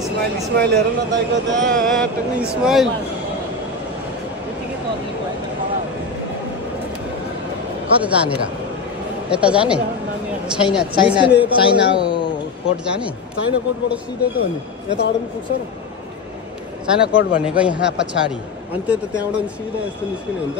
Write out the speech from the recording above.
smile smile हेर न दाइको त्यहाँ स्माइल कता जाने र यता जाने चाइना चाइना चाइना कोट जाने चाइना कोटबाट सिधै त हो नि यताबाट पनि पुग्छ र चाइना कोट भनेको यहाँ पछाडि अनि त्यही त त्यहाँबाट पनि सिधै यस्तो निस्किने हो नि त